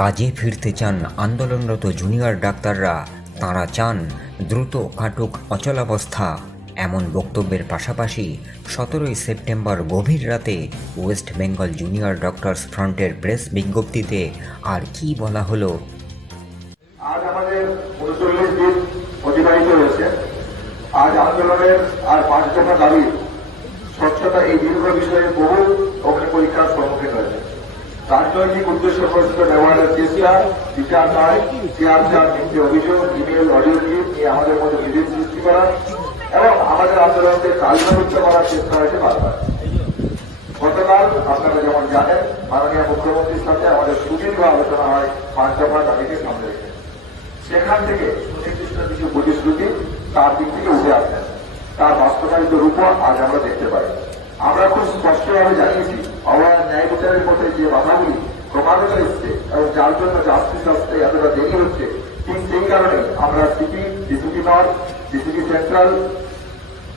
কাজে ফিরতে চান আন্দোলনরত জুনিয়র ডাক্তাররা, তাঁরা চান দ্রুত কাটুক অচলাবস্থা এমন বক্তব্যের পাশাপাশি সতেরোই সেপ্টেম্বর গভীর রাতে ওয়েস্ট বেঙ্গল জুনিয়র ডক্টরস ফ্রন্টের প্রেস বিজ্ঞপ্তিতে আর কি বলা হলো? আজ আমাদের উনচল্লিশ দিন অতিবাহিত হয়েছে। আজ আন্দোলনের আর পাঁচ দফা দাবি, স্বচ্ছতা এই দীর্ঘ বিষয়ে বহু পরীক্ষার সম্মুখীন হয়েছে। রাজনৈতিক উদ্দেশ্য প্রস্তুত ব্যবহারের চেষ্টা, বিচার নয় চেয়ার চার তিনটি অভিযোগ, ইমেল, অডিও ক্লিপ নিয়ে আমাদের মধ্যে বিভেদ সৃষ্টি করা এবং আমাদের আন্দোলনকে কালবিলুপ্ত করার চেষ্টা হয়েছে বারবার। গতকাল আপনারা যেমন জানেন, মাননীয় মুখ্যমন্ত্রীর সাথে আমাদের সুদীর্ঘ আলোচনা হয় পাঁচ দফা দাবিকে সামনে রেখে। সেখান থেকে সুনির্দিষ্ট কিছু প্রতিশ্রুতি তার দিক থেকে উঠে আসেন তার বাস্তবায়িত রূপ আজ আমরা দেখতে পাই। আমরা যার জন্য জাস্টিস আসতে এতটা দেরি হচ্ছে, ঠিক সেই কারণে আমরা CP DCP north DCP central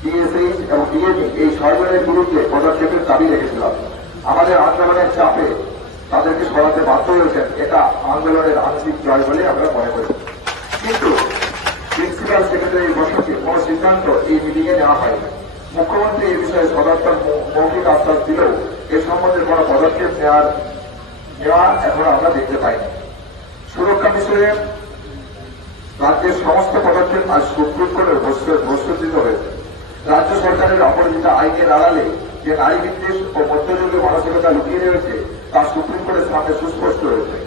DSH এবং ডিএবি এই সরকারের বিরুদ্ধে পদক্ষেপের দাবি রেখেছিলাম। আমাদের আন্দোলনের চাপে তাদেরকে সরাতে বাধ্য হয়েছেন, এটা আন্দোলনের আংশিক জয় বলে আমরা মনে করি। কিন্তু প্রিন্সিপাল সেক্রেটারির বসতে কোন সিদ্ধান্ত এই মিটিং এ নেওয়া হয়নি। মুখ্যমন্ত্রী এই বিষয়ে সদর্থক মৌখিক আশ্বাস দিলেও এ সম্বন্ধে কোন পদক্ষেপ নেওয়ার নেওয়া এখন আমরা দেখতে পাইনি সুরক্ষা বিষয়ে রাজ্যের সমস্ত পদক্ষেপ আজ সুপ্রিম কোর্টে প্রস্তুতিত হয়েছে রাজ্য সরকারের অপরাজিত আইনের আড়ালে যে নারী বিদ্বেষ ও মধ্যযুগের মানসিকতা লুকিয়ে রয়েছে, তা সুপ্রিম কোর্টের সামনে সুস্পষ্ট হয়েছে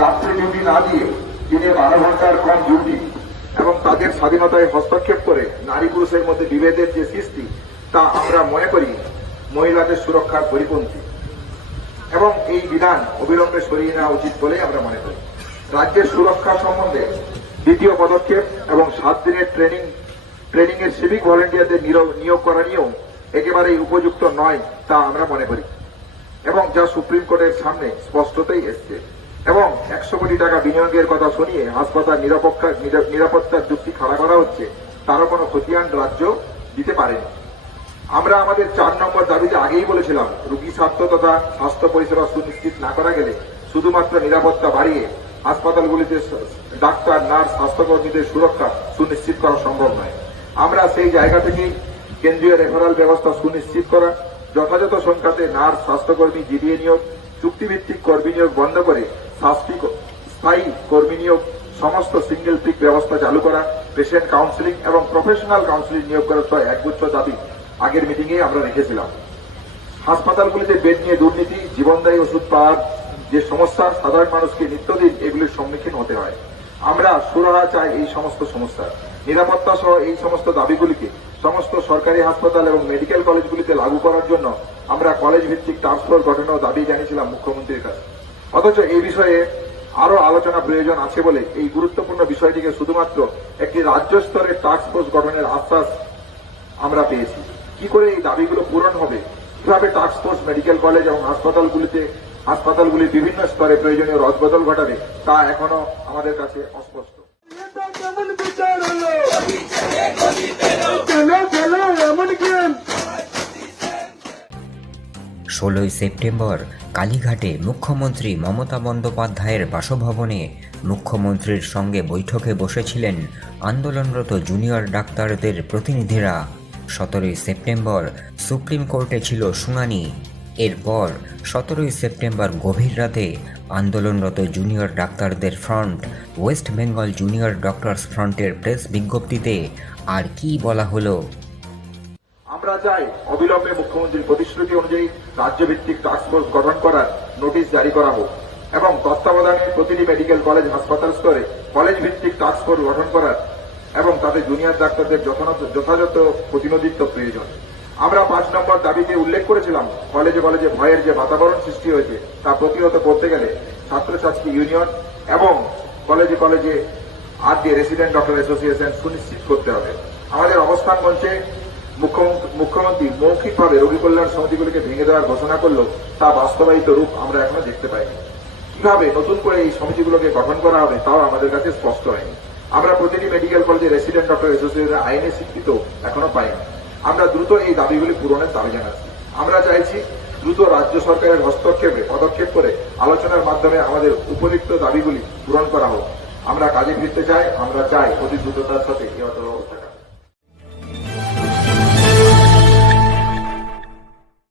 রাত্রে ডিউটি না দিয়ে দিনে বারো ঘণ্টার কম ডিউটি এবং তাদের স্বাধীনতায় হস্তক্ষেপ করে নারী পুরুষের মধ্যে বিভেদের যে সৃষ্টি, তা আমরা মনে করি মহিলাদের সুরক্ষার পরিপন্থী। এবং এই বিধান অবিলম্বে সরিয়ে নেওয়া উচিত বলে আমরা মনে করি। রাজ্যের সুরক্ষা সম্বন্ধে দ্বিতীয় পদক্ষেপ এবং সাত দিনের ট্রেনিং ট্রেনিং এর সিভিক ভলেন্টিয়ারদের নিয়োগ করা নিয়েও একেবারেই উপযুক্ত নয় তা আমরা মনে করি। এবং যা সুপ্রিম কোর্টের সামনে স্পষ্টতই এসছে। এবং একশো কোটি টাকা বিনিয়োগের কথা শুনিয়ে হাসপাতাল নিরাপত্তা নিরা- নিরাপত্তার যুক্তি খাড়া করা হচ্ছে, তারও কোনো খতিয়ান রাজ্য দিতে পারেনি। আমরা আমাদের চার নম্বর দাবিতে আগেই বলেছিলাম, রোগী স্বার্থ তথা স্বাস্থ্য পরিষেবা সুনিশ্চিত না করা গেলে শুধুমাত্র নিরাপত্তা বাড়িয়ে হাসপাতালগুলিতে ডাক্তার, নার্স, স্বাস্থ্যকর্মীদের সুরক্ষা সুনিশ্চিত করা সম্ভব নয়। আমরা সেই জায়গা থেকেই কেন্দ্রীয় রেফারেল ব্যবস্থা সুনিশ্চিত করা, যথাযথ সংখ্যাতে নার্স, স্বাস্থ্যকর্মী, জিডিএ নিয়োগ, চুক্তিভিত্তিক কর্মী নিয়োগ বন্ধ করে স্থায়ী কর্মী নিয়োগ, সমস্ত সিঙ্গেল পিক ব্যবস্থা চালু করা পেশেন্ট কাউন্সিলিং এবং প্রফেশনাল কাউন্সিলিং নিয়োগ করার সহ একগুচ্ছ দাবি আগের মিটিংয়ে আমরা রেখেছিলাম হাসপাতালগুলিতে বেড নিয়ে দুর্নীতি, জীবনদায়ী ওষুধ পাওয়ার যে সমস্যা, সাধারণ মানুষকে নিত্যদিন এগুলির সম্মুখীন হতে হয়। আমরা সুরাহা চাই এই সমস্ত সমস্যা নিরাপত্তা সহ এই সমস্ত দাবিগুলিকে সমস্ত সরকারি হাসপাতাল এবং মেডিকেল কলেজগুলিতে লাগু করার জন্য আমরা কলেজ ভিত্তিক টাস্কফোর্স গঠনের দাবি জানিয়েছিলাম মুখ্যমন্ত্রীর কাছে। অথচ এই বিষয়ে আরও আলোচনা প্রয়োজন আছে বলে এই গুরুত্বপূর্ণ বিষয়টিকে শুধুমাত্র একটি রাজ্য স্তরের টাস্কফোর্স গঠনের আশ্বাস আমরা পেয়েছি। কি করে এই দাবিগুলো পূরণ হবে? কীভাবে টাস্কফোর্স মেডিকেল কলেজ এবং হাসপাতালগুলিতে হাসপাতালগুলির বিভিন্ন স্তরে প্রয়োজনীয় রদবদল ঘটাবে, তা এখনও আমাদের কাছে অস্পষ্ট। ষোলোই সেপ্টেম্বর, কালীঘাটে মুখ্যমন্ত্রী মমতা বন্দ্যোপাধ্যায়ের বাসভবনে মুখ্যমন্ত্রীর সঙ্গে বৈঠকে বসেছিলেন আন্দোলনরত জুনিয়র ডাক্তারদের প্রতিনিধিরা। সতেরোই সেপ্টেম্বর সুপ্রিম কোর্টে ছিল শুনানি। এরপর সতেরোই সেপ্টেম্বর গভীর রাতে আন্দোলনরত জুনিয়র ডাক্তারদের front, West Bengal junior doctors ফ্রন্টের প্রেস বিজ্ঞপ্তিতে আর কি বলা হলো? আমরা চাই অবিলম্বে মুখ্যমন্ত্রীর প্রতিশ্রুতি অনুযায়ী রাজ্যভিত্তিক টাস্কফোর্স গঠন করার নোটিশ জারি করা হোক এবং তত্ত্বাবধানে প্রতিটি মেডিকেল কলেজ হাসপাতাল স্তরে কলেজ ভিত্তিক টাস্কফোর্স গঠন করার এবং তাদের জুনিয়র ডাক্তারদের যথাযথ প্রতিনিধিত্ব প্রয়োজন। আমরা পাঁচ নম্বর দাবিতে উল্লেখ করেছিলাম কলেজে কলেজে ভয়ের যে বাতাবরণ সৃষ্টি হয়েছে, তা প্রতিহত করতে গেলে ছাত্রছাত্রী ইউনিয়ন এবং কলেজে কলেজে আর যে রেসিডেন্ট ডক্টর অ্যাসোসিয়েশন সুনিশ্চিত করতে হবে। আমাদের অবস্থান মঞ্চে মুখ্যমন্ত্রী মৌখিকভাবে রোগী কল্যাণ সমিতিগুলিকে ভেঙে দেওয়ার ঘোষণা করলেও তা বাস্তবায়িত রূপ আমরা এখনও দেখতে পাইনি। কীভাবে নতুন করে এই সমিতিগুলোকে গঠন করা হবে, তাও আমাদের কাছে স্পষ্ট হয়নি। আমরা প্রতিটি মেডিকেল কলেজে রেসিডেন্ট ডক্টর অ্যাসোসিয়েশনের আইনে স্বীকৃত এখনও পাইনি। আমরা দ্রুত এই দাবিগুলি পূরণের দাবি জানাচ্ছি। আমরা চাইছি দ্রুত রাজ্য সরকারের হস্তক্ষেপে, পদক্ষেপ করে আলোচনার মাধ্যমে আমাদের উপযুক্ত দাবিগুলি পূরণ করা হোক। আমরা কাজে ফিরতে চাই, আমরা চাই অতি দ্রুততার সাথে এই অর্থ ব্যবস্থা